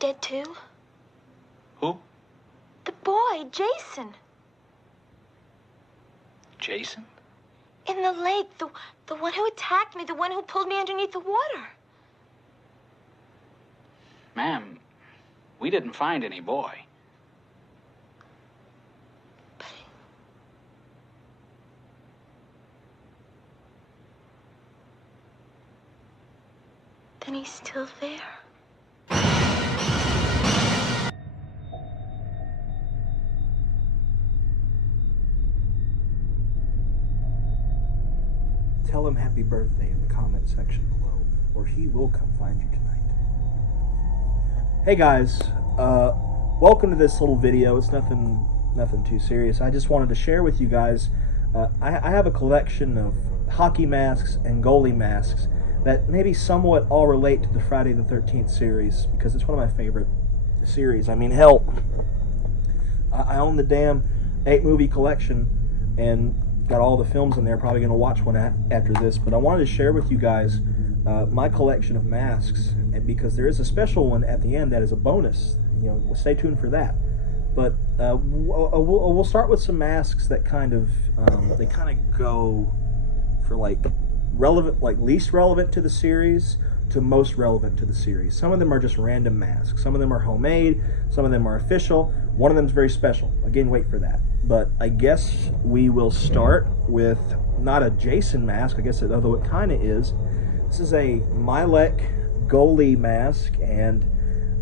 dead too? Who? The boy, Jason. Jason? In the lake, the one who attacked me, the one who pulled me underneath the water. Ma'am, we didn't find any boy. Then he's still there. Tell him happy birthday in the comment section below, or he will come find you tonight. Hey guys, welcome to this little video. It's nothing too serious. I just wanted to share with you guys, I have a collection of hockey masks and goalie masks that maybe somewhat all relate to the Friday the 13th series, because it's one of my favorite series. I mean, hell, I own the damn 8-movie collection and got all the films in there. Probably going to watch one after this, but I wanted to share with you guys my collection of masks, and because there is a special one at the end that is a bonus. You know, stay tuned for that. But we'll start with some masks that kind of go for like relevant, like least relevant to the series to most relevant to the series. Some of them are just random masks. Some of them are homemade. Some of them are official. One of them is very special. Again, wait for that. But I guess we will start with not a Jason mask, I guess, although it kind of is. This is a Mylec goalie mask, and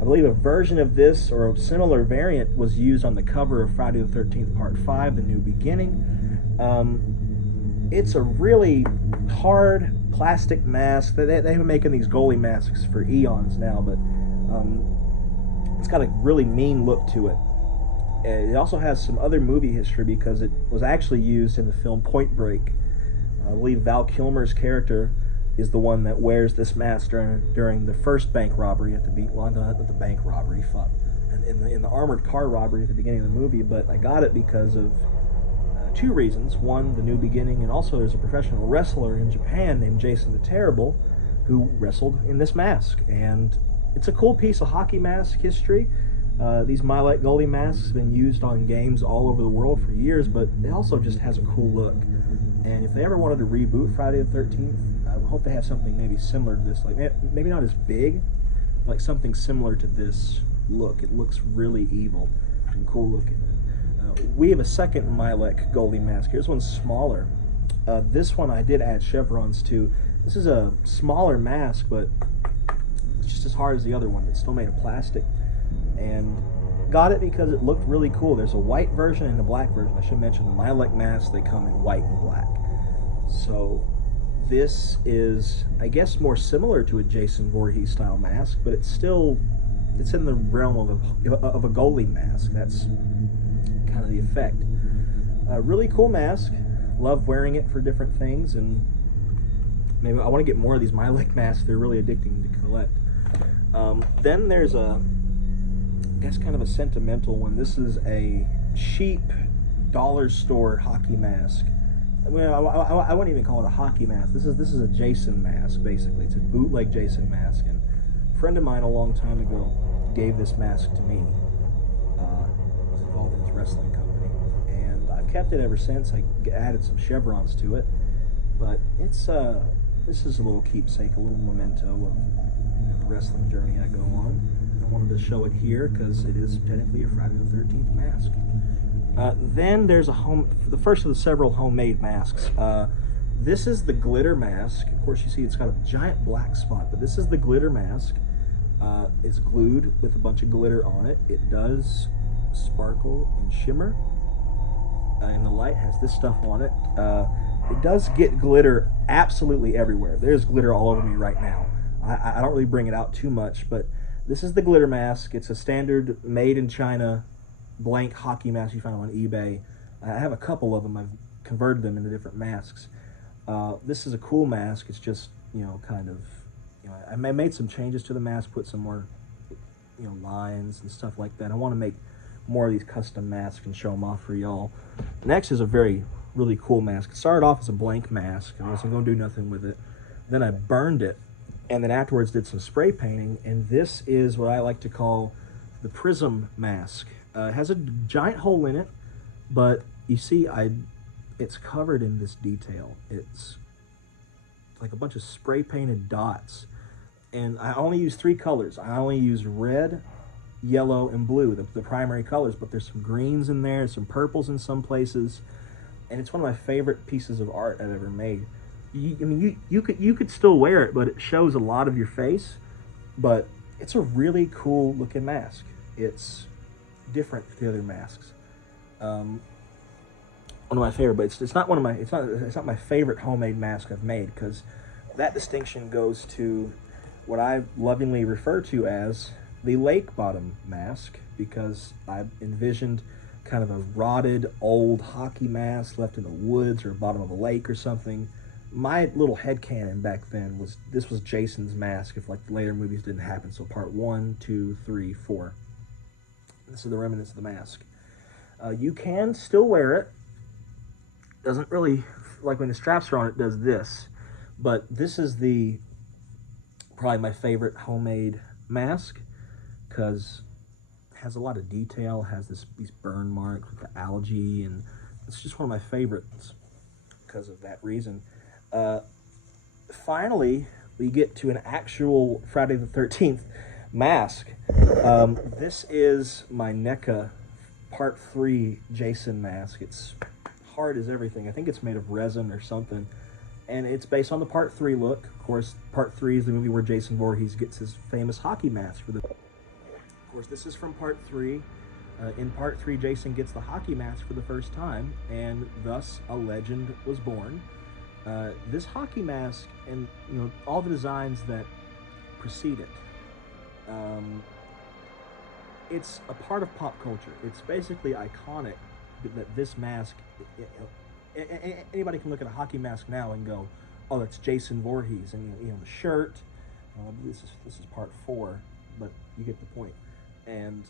I believe a version of this or a similar variant was used on the cover of Friday the 13th Part 5, The New Beginning. It's a really hard plastic mask. They've been making these goalie masks for eons now, but it's got a really mean look to it. It also has some other movie history because it was actually used in the film Point Break. I believe Val Kilmer's character is the one that wears this mask during the first bank robbery at the not the bank robbery, fuck, and in the armored car robbery at the beginning of the movie. But I got it because of two reasons. One, The New Beginning, and also there's a professional wrestler in Japan named Jason the Terrible who wrestled in this mask, and it's a cool piece of hockey mask history. These Mylec goalie masks have been used on games all over the world for years, but it also just has a cool look. And if they ever wanted to reboot Friday the 13th, I hope they have something maybe similar to this. Like maybe not as big, but like something similar to this look. It looks really evil and cool looking. We have a second Mylec goalie mask here. This one's smaller. This one I did add chevrons to. This is a smaller mask, but it's just as hard as the other one. It's still made of plastic. And got it because it looked really cool. There's a white version and a black version. I should mention the Mylec masks, they come in white and black. So this is, I guess, more similar to a Jason Voorhees style mask, but it's in the realm of a goalie mask. That's kind of the effect. Really cool mask. Love wearing it for different things, and maybe I want to get more of these Mylec masks. They're really addicting to collect. Then there's I guess kind of a sentimental one. This is a cheap dollar store hockey mask. I mean, I wouldn't even call it a hockey mask. This is a Jason mask, basically. It's a bootleg Jason mask, and a friend of mine a long time ago gave this mask to me. Was involved in his wrestling company, and I've kept it ever since. I added some chevrons to it, but it's this is a little keepsake, a little memento of the wrestling journey I go on. I wanted to show it here because it is technically a Friday the 13th mask. Then there's the first of the several homemade masks. This is the glitter mask. Of course, you see it's got a giant black spot, but this is the glitter mask. It's glued with a bunch of glitter on it. It does sparkle and shimmer, and the light has this stuff on it. It does get glitter absolutely everywhere. There's glitter all over me right now. I don't really bring it out too much, but this is the glitter mask. It's a standard made in China blank hockey mask you find on eBay. I have a couple of them. I've converted them into different masks. This is a cool mask. It's just, kind of, I made some changes to the mask, put some more, lines and stuff like that. I want to make more of these custom masks and show them off for y'all. Next is a really cool mask. It started off as a blank mask. I wasn't going to do nothing with it. Then I burned it and then afterwards did some spray painting, and this is what I like to call the Prism mask. It has a giant hole in it, but you see it's covered in this detail. It's like a bunch of spray painted dots, and I only use 3 colors. I only use red, yellow, and blue, the primary colors, but there's some greens in there, some purples in some places, and it's one of my favorite pieces of art I've ever made. You could still wear it, but it shows a lot of your face, but it's a really cool looking mask. It's different from the other masks. One of my favorite, but it's not one of my it's not my favorite homemade mask I've made, because that distinction goes to what I lovingly refer to as the lake bottom mask, because I envisioned kind of a rotted old hockey mask left in the woods or bottom of a lake or something. My little headcanon back then was this was Jason's mask if like the later movies didn't happen. So part 1, 2, 3, 4. This is the remnants of the mask. You can still wear it. Doesn't really, like when the straps are on, it does this. But this is probably my favorite homemade mask, because it has a lot of detail, has these burn marks with the algae, and it's just one of my favorites because of that reason. Finally, we get to an actual Friday the 13th mask. This is my NECA Part 3 Jason mask. It's hard as everything. I think it's made of resin or something, and it's based on the Part 3 look. Of course, Part 3 is the movie where Jason Voorhees gets his famous hockey mask for the... Of course, this is from Part 3. In Part 3, Jason gets the hockey mask for the first time, and thus a legend was born. This hockey mask, and all the designs that precede it, it's a part of pop culture. It's basically iconic that this mask, anybody can look at a hockey mask now and go, oh, that's Jason Voorhees, and the shirt. I believe this is Part 4, but you get the point. And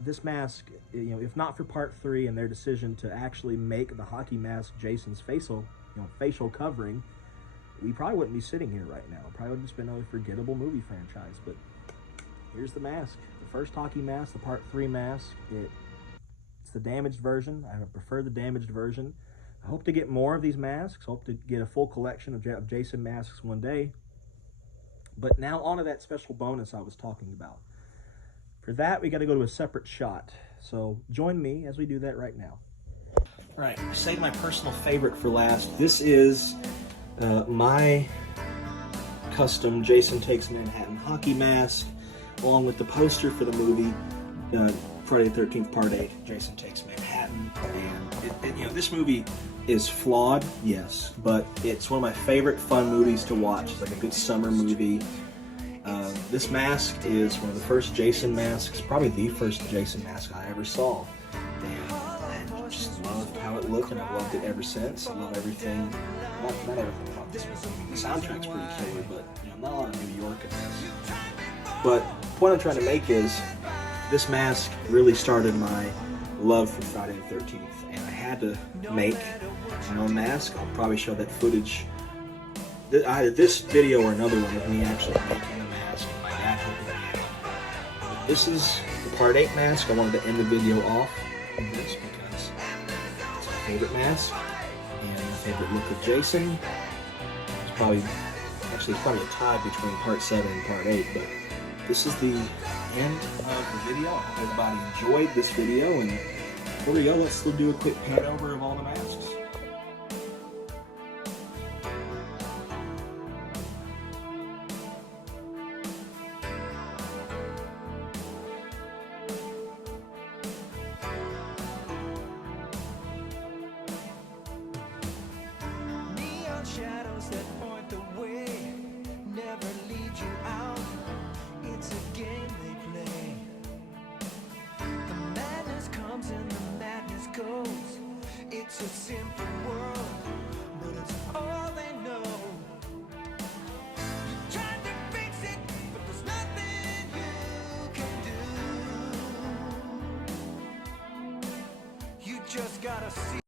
this mask, if not for Part 3 and their decision to actually make the hockey mask Jason's facial covering, we probably wouldn't be sitting here right now. It probably would have just been another forgettable movie franchise. But here's the mask, the first hockey mask, the Part 3 mask. It's the damaged version. I prefer the damaged version. I hope to get more of these masks. Hope to get a full collection of Jason masks one day. But now on to that special bonus I was talking about. For that, we got to go to a separate shot. So join me as we do that right now. All right, I saved my personal favorite for last. This is my custom Jason Takes Manhattan hockey mask, along with the poster for the movie Friday the 13th Part 8, Jason Takes Manhattan. And this movie is flawed, yes, but it's one of my favorite fun movies to watch. It's like a good summer movie. This mask is one of the first Jason masks, probably the first Jason mask I ever saw. And I just loved how it looked, and I've loved it ever since. I love everything, not everything about this movie. The soundtrack's pretty killer, but not a lot of New York in this. But the point I'm trying to make is, this mask really started my love for Friday the 13th, and I had to make my own mask. I'll probably show that footage, either this video or another one of me actually making the mask and my dad helping me out. But this is the Part 8 mask. I wanted to end the video off with this because it's my favorite mask and my favorite look of Jason. It's probably a tie between Part 7 and Part 8, but this is the end of the video. I hope everybody enjoyed this video, and here we go. Let's still do a quick pan over of all the masks. Shadows that point the way never lead you out. It's a game they play. The madness comes and the madness goes. It's a simple world, but it's all they know. You tried to fix it, but there's nothing you can do. You just gotta see